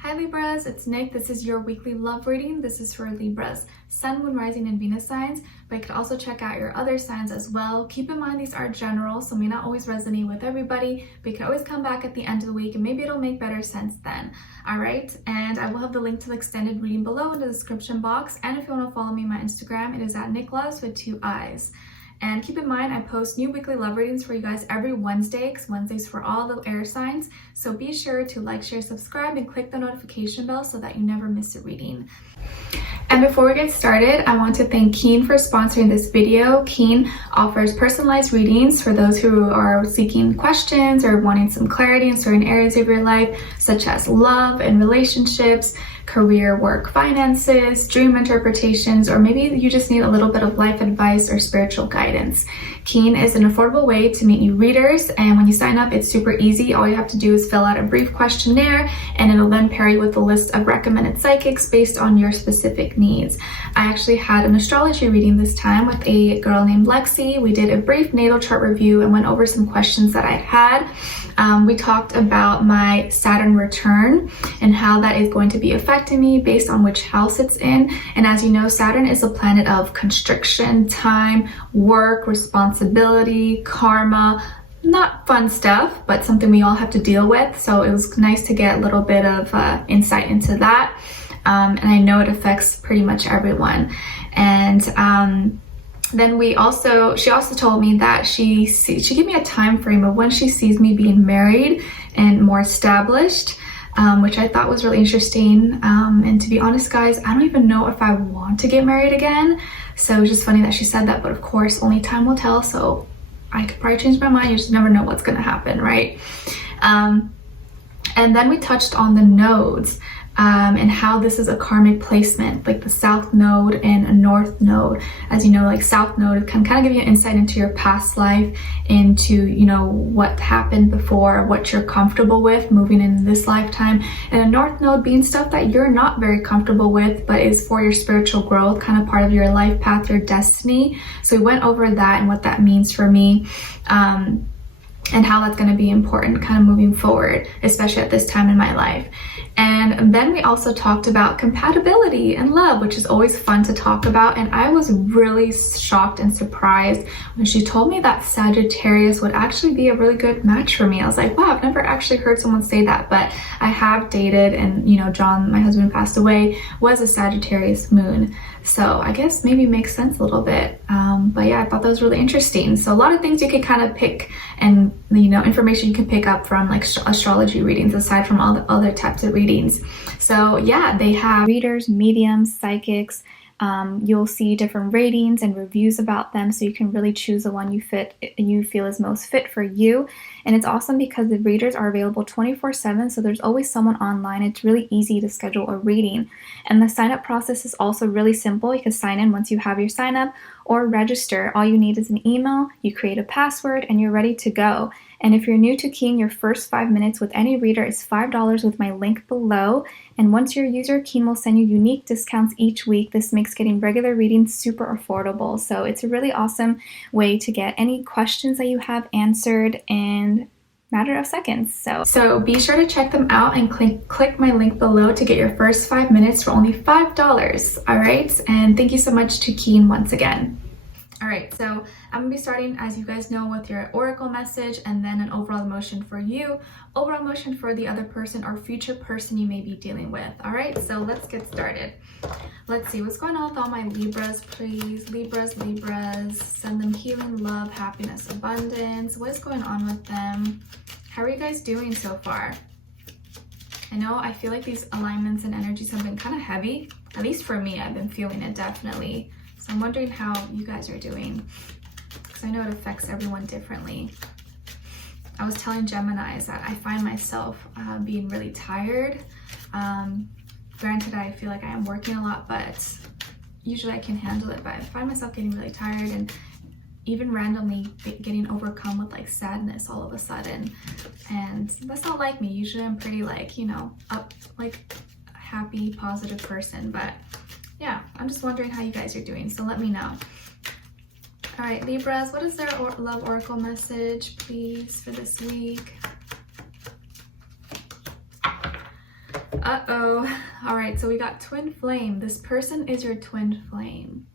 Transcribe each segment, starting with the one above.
Hi Libras, it's Nick. This is your weekly love reading. This is for Libras, Sun, Moon, Rising, and Venus signs, but you can also check out your other signs as well. Keep in mind these are general, so may not always resonate with everybody, but you can always come back at the end of the week and maybe it'll make better sense then. All right, and I will have the link to the extended reading below in the description box, and if you want to follow me on my Instagram, it is at Nicloves with 2 eyes. And keep in mind, I post new weekly love readings for you guys every Wednesday, because Wednesday's for all the air signs. So be sure to like, share, subscribe, and click the notification bell so that you never miss a reading. And before we get started, I want to thank Keen for sponsoring this video. Keen offers personalized readings for those who are seeking questions or wanting some clarity in certain areas of your life, such as love and relationships, career, work, finances, dream interpretations, or maybe you just need a little bit of life advice or spiritual guidance. Keen is an affordable way to meet new readers, and when you sign up, it's super easy. All you have to do is fill out a brief questionnaire, and it'll then pair you with a list of recommended psychics based on your specific needs. I actually had an astrology reading this time with a girl named Lexi. We did a brief natal chart review and went over some questions that I had. We talked about my Saturn return and how that is going to be affecting me based on which house it's in. And as you know, Saturn is a planet of constriction, time, work, responsibility, karma. Not fun stuff, but something we all have to deal with. So it was nice to get a little bit of insight into that. And I know it affects pretty much everyone. And then she also told me that she gave me a time frame of when she sees me being married and more established, which I thought was really interesting. And to be honest, guys, I don't even know if I want to get married again. So it was just funny that she said that, but of course, only time will tell. So I could probably change my mind. You just never know what's going to happen, right? And then we touched on the nodes. And how this is a karmic placement, like the South Node and a North Node. As you know, like South Node can kind of give you an insight into your past life, into, you know, what happened before, what you're comfortable with moving in this lifetime. And a North Node being stuff that you're not very comfortable with, but is for your spiritual growth, kind of part of your life path, your destiny. So we went over that and what that means for me. And how that's going to be important kind of moving forward, especially at this time in my life. And then we also talked about compatibility and love, which is always fun to talk about. And I was really shocked and surprised when she told me that Sagittarius would actually be a really good match for me. I was like, wow, I've never actually heard someone say that, but I have dated, and you know, John, my husband who passed away, was a Sagittarius moon. So I guess maybe makes sense a little bit. But yeah, I thought that was really interesting. So a lot of things you could kind of pick, and you know, information you can pick up from like astrology readings aside from all the other types of readings. So yeah, they have readers, mediums, psychics. You'll see different ratings and reviews about them, so you can really choose the one you feel is most fit for you. And it's awesome because the readers are available 24/7, so there's always someone online. It's really easy to schedule a reading, and the sign up process is also really simple. You can sign in once you have your sign up or register. All you need is an email, you create a password, and you're ready to go. And if you're new to Keen, your first 5 minutes with any reader is $5 with my link below. And once you're a user, Keen will send you unique discounts each week. This makes getting regular readings super affordable. So it's a really awesome way to get any questions that you have answered in a matter of seconds. So be sure to check them out and click my link below to get your first 5 minutes for only $5. All right. And thank you so much to Keen once again. All right, so I'm gonna be starting, as you guys know, with your oracle message and then an overall emotion for you, overall emotion for the other person or future person you may be dealing with. All right, so let's get started. Let's see what's going on with all my Libras, please. Libras, send them healing, love, happiness, abundance. What is going on with them? How are you guys doing so far? I know I feel like these alignments and energies have been kind of heavy. At least for me, I've been feeling it definitely. So I'm wondering how you guys are doing, because I know it affects everyone differently. I was telling Geminis that I find myself being really tired. Granted, I feel like I am working a lot, but usually I can handle it. But I find myself getting really tired and even randomly getting overcome with like sadness all of a sudden. And that's not like me. Usually I'm pretty like, you know, up, like happy, positive person. But yeah, I'm just wondering how you guys are doing, so let me know. All right, Libras, what is their love oracle message, please, for this week? Uh-oh. All right, so we got twin flame. This person is your twin flame.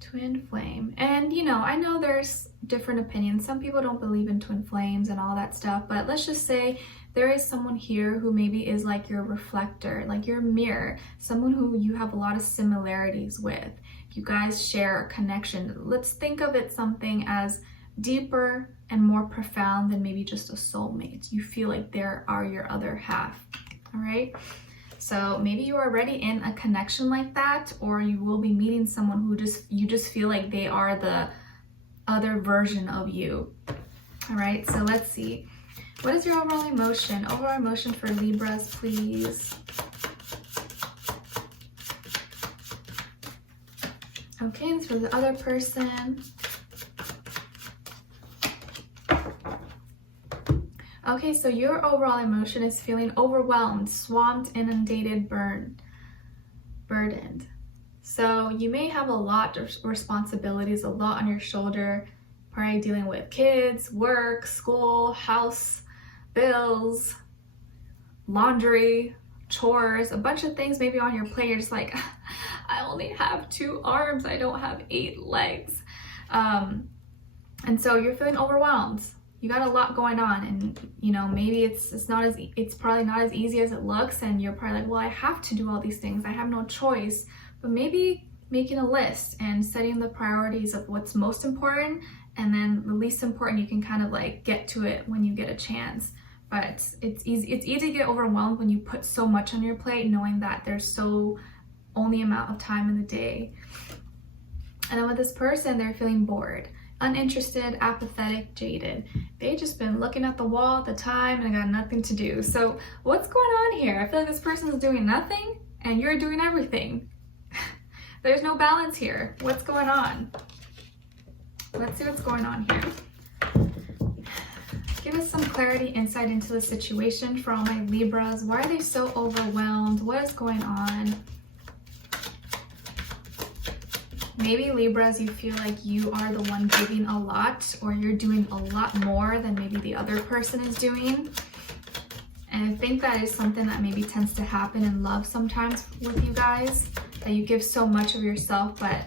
Twin flame. And you know, I know there's different opinions. Some people don't believe in twin flames and all that stuff, but let's just say there is someone here who maybe is like your reflector, like your mirror, someone who you have a lot of similarities with. You guys share a connection. Let's think of it something as deeper and more profound than maybe just a soulmate. You feel like they are your other half. All right. So maybe you are already in a connection like that, or you will be meeting someone who you just feel like they are the other version of you. All right, so let's see. What is your overall emotion? Overall emotion for Libras, please. Okay, and for the other person. Okay, so your overall emotion is feeling overwhelmed, swamped, inundated, burdened. So you may have a lot of responsibilities, a lot on your shoulder, probably dealing with kids, work, school, house, bills, laundry, chores, a bunch of things maybe on your plate. You're just like, I only have 2 arms, I don't have 8 legs. And so you're feeling overwhelmed. You got a lot going on, and you know, maybe it's probably not as easy as it looks, and you're probably like, well, I have to do all these things, I have no choice. But maybe making a list and setting the priorities of what's most important, and then the least important, you can kind of like get to it when you get a chance. But it's easy to get overwhelmed when you put so much on your plate, knowing that there's so only amount of time in the day. And then with this person, they're feeling bored, uninterested, apathetic, jaded. They just been looking at the wall at the time and got nothing to do. So what's going on here? I feel like this person is doing nothing and you're doing everything. There's no balance here. What's going on? Let's see what's going on here. Give us some clarity, insight into the situation for all my Libras. Why are they so overwhelmed? What is going on? Maybe Libras, you feel like you are the one giving a lot, or you're doing a lot more than maybe the other person is doing. And I think that is something that maybe tends to happen in love sometimes with you guys, that you give so much of yourself, but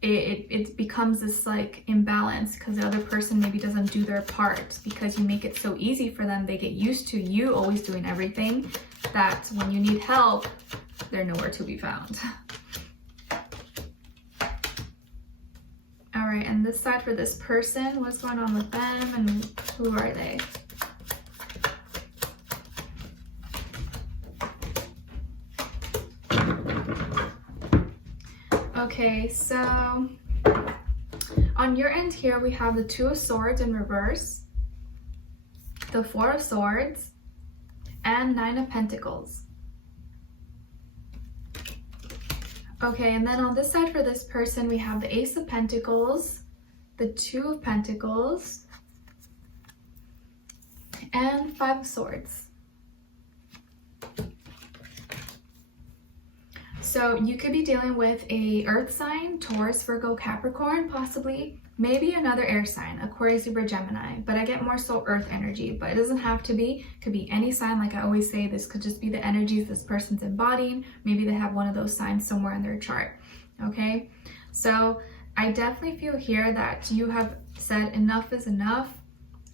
it becomes this like imbalance because the other person maybe doesn't do their part, because you make it so easy for them. They get used to you always doing everything, that when you need help, they're nowhere to be found. All right, and this side for this person, what's going on with them and who are they? Okay, so on your end here, we have the 2 of Swords in reverse, the 4 of Swords, and 9 of Pentacles. Okay, and then on this side for this person, we have the Ace of Pentacles, the 2 of Pentacles, and 5 of Swords. So you could be dealing with a earth sign, Taurus, Virgo, Capricorn, possibly. Maybe another air sign, Aquarius, Libra, Gemini, but I get more so earth energy, but it doesn't have to be. It could be any sign. Like I always say, this could just be the energies this person's embodying. Maybe they have one of those signs somewhere in their chart, okay? So I definitely feel here that you have said enough is enough.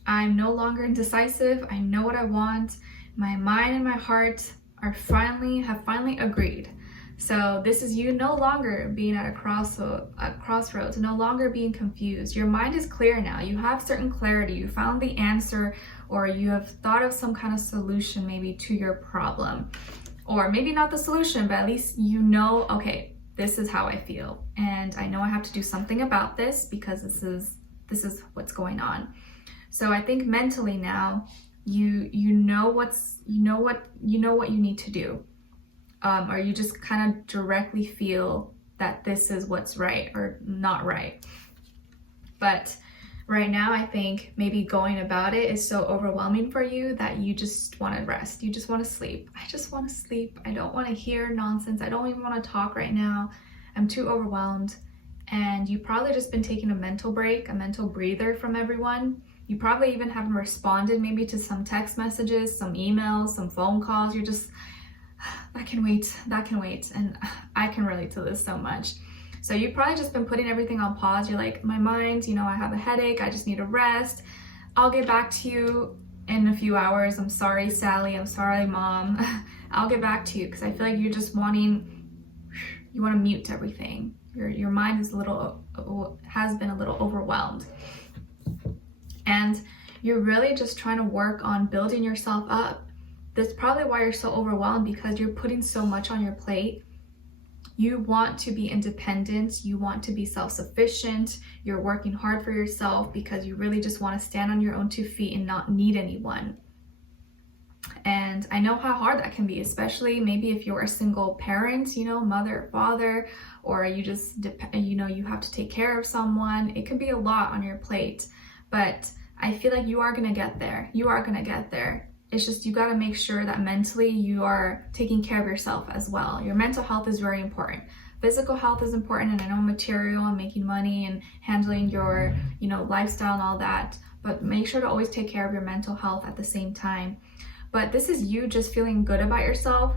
I'm no longer indecisive. I know what I want. My mind and my heart have finally agreed. So this is you no longer being at a crossroads, no longer being confused. Your mind is clear now. You have certain clarity. You found the answer, or you have thought of some kind of solution maybe to your problem. Or maybe not the solution, but at least you know, okay, this is how I feel. And I know I have to do something about this because this is what's going on. So I think mentally now you know what you need to do. Or you just kind of directly feel that this is what's right or not right. But right now, I think maybe going about it is so overwhelming for you that you just want to rest. You just want to sleep. I just want to sleep. I don't want to hear nonsense. I don't even want to talk right now. I'm too overwhelmed. And you've probably just been taking a mental break, a mental breather from everyone. You probably even haven't responded maybe to some text messages, some emails, some phone calls. You're just that can wait, that can wait. And I can relate to this so much. So you've probably just been putting everything on pause. You're like, my mind, you know, I have a headache, I just need a rest. I'll get back to you in a few hours. I'm sorry, Sally. I'm sorry, Mom. I'll get back to you, because I feel like you're just wanting, you want to mute everything. Your mind is has been a little overwhelmed. And you're really just trying to work on building yourself up. That's probably why you're so overwhelmed, because you're putting so much on your plate. You want to be independent, you want to be self-sufficient, you're working hard for yourself because you really just want to stand on your own 2 feet and not need anyone. And I know how hard that can be, especially maybe if you're a single parent, you know, mother, father, or you just, you know, you have to take care of someone. It can be a lot on your plate, but I feel like you are going to get there. You are going to get there. It's just, you got to make sure that mentally you are taking care of yourself as well. Your mental health is very important. Physical health is important, and I know material and making money and handling your, you know, lifestyle and all that, but make sure to always take care of your mental health at the same time. But this is you just feeling good about yourself,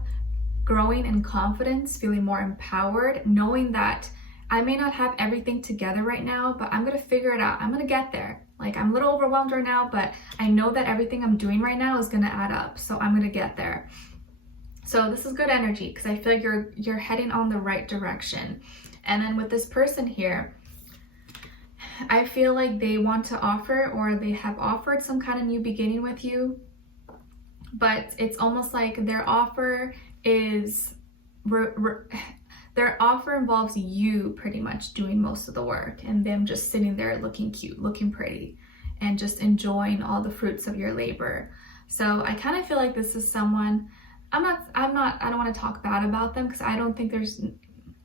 growing in confidence, feeling more empowered, knowing that I may not have everything together right now, but I'm going to figure it out. I'm going to get there. Like, I'm a little overwhelmed right now, but I know that everything I'm doing right now is going to add up. So I'm going to get there. So this is good energy, because I feel like you're heading on the right direction. And then with this person here, I feel like they want to offer, or they have offered some kind of new beginning with you, but it's almost like their offer is their offer involves you pretty much doing most of the work, and them just sitting there looking cute, looking pretty, and just enjoying all the fruits of your labor. So I kind of feel like this is someone, I don't want to talk bad about them, because I don't think there's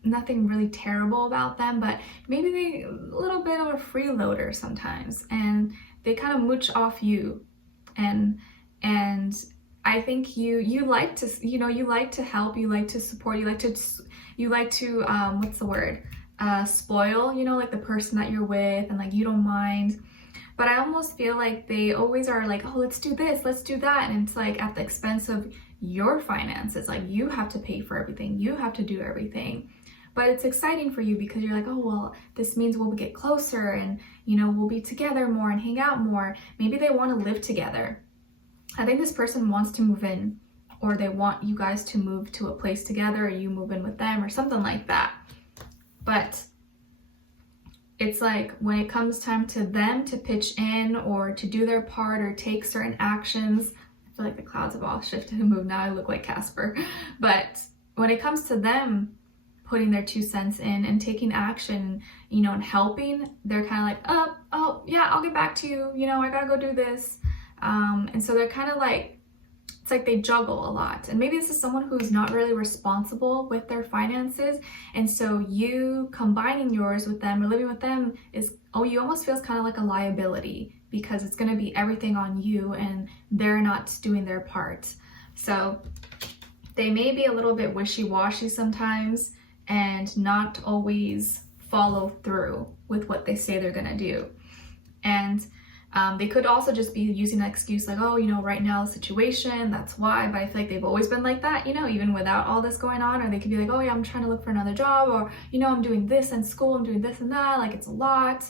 nothing really terrible about them, but maybe they a little bit of a freeloader sometimes, and they kind of mooch off you, and I think you like to, you know, you like to help, you like to support, you like to what's the word, spoil, you know, like the person that you're with, and like you don't mind. But I almost feel like they always are like, oh, let's do this, let's do that, and it's like at the expense of your finances. Like, you have to pay for everything, you have to do everything. But it's exciting for you, because you're like, oh, well, this means we'll get closer, and, you know, we'll be together more and hang out more. Maybe they want to live together. I think this person wants to move in, or they want you guys to move to a place together, or you move in with them, or something like that. But it's like, when it comes time to them to pitch in, or to do their part, or take certain actions, I feel like the clouds have all shifted and moved now. I look like Casper. But when it comes to them putting their 2 cents in and taking action, you know, and helping, they're kind of like, oh yeah, I'll get back to you, you know, I gotta go do this. And so they're kind of like, it's like they juggle a lot. And maybe this is someone who's not really responsible with their finances, and so you combining yours with them or living with them is, you almost feels kind of like a liability, because it's going to be everything on you and they're not doing their part. So they may be a little bit wishy-washy sometimes, and not always follow through with what they say they're going to do. And they could also just be using an excuse like, oh, you know, right now the situation, that's why. But I feel like they've always been like that, you know, even without all this going on. Or they could be like, oh yeah, I'm trying to look for another job, or, you know, I'm doing this in school, I'm doing this and that, like it's a lot.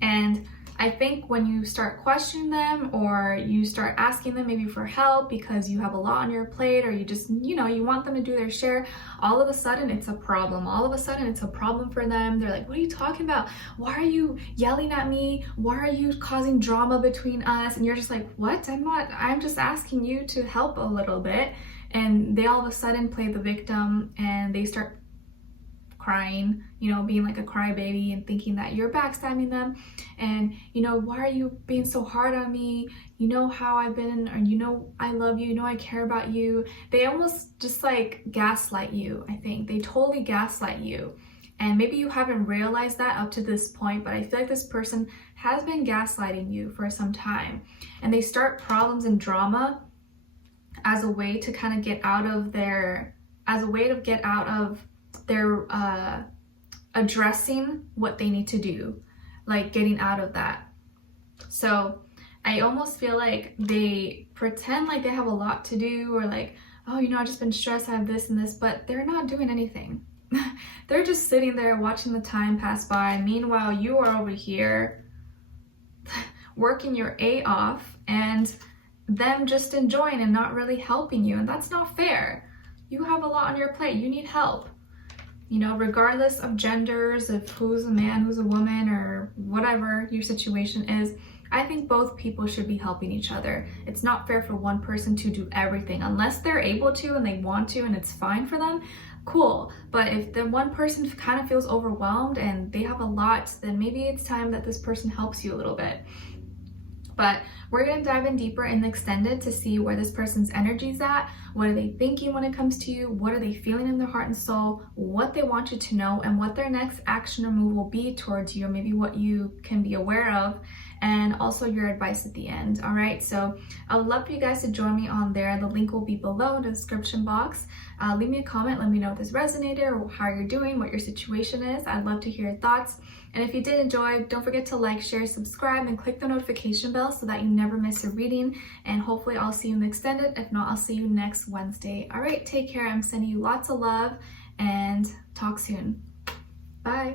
And I think when you start questioning them, or you start asking them maybe for help because you have a lot on your plate, or you just, you know, you want them to do their share, all of a sudden it's a problem. All of a sudden it's a problem for them. They're like, what are you talking about? Why are you yelling at me? Why are you causing drama between us? And you're just like, what? I'm just asking you to help a little bit. And they all of a sudden play the victim, and they start crying, you know, being like a crybaby, and thinking that you're backstabbing them, and, you know, why are you being so hard on me? You know how I've been, or you know I love you, you know I care about you. They almost just like gaslight you. I think they totally gaslight you, and maybe you haven't realized that up to this point, but I feel like this person has been gaslighting you for some time, and they start problems and drama as a way to kind of get out of their, addressing what they need to do, like getting out of that. So I almost feel like they pretend like they have a lot to do, or like, oh, you know, I've just been stressed, I have this and this, but they're not doing anything. They're just sitting there watching the time pass by. Meanwhile, you are over here working your A off and them just enjoying and not really helping you. And that's not fair. You have a lot on your plate. You need help. You know, regardless of genders, if who's a man, who's a woman, or whatever your situation is, I think both people should be helping each other. It's not fair for one person to do everything unless they're able to and they want to and it's fine for them. Cool. But if the one person kind of feels overwhelmed and they have a lot, then maybe it's time that this person helps you a little bit. But we're going to dive in deeper in the extended to see where this person's energy's at. What are they thinking when it comes to you? What are they feeling in their heart and soul? What they want you to know, and what their next action or move will be towards you, or maybe what you can be aware of, and also your advice at the end. All right, so I would love for you guys to join me on there. The link will be below in the description box. Leave me a comment. Let me know if this resonated or how you're doing, what your situation is. I'd love to hear your thoughts. And if you did enjoy, don't forget to like, share, subscribe, and click the notification bell so that you never miss a reading. And hopefully I'll see you in the extended. If not, I'll see you next Wednesday. All right, take care. I'm sending you lots of love and talk soon. Bye.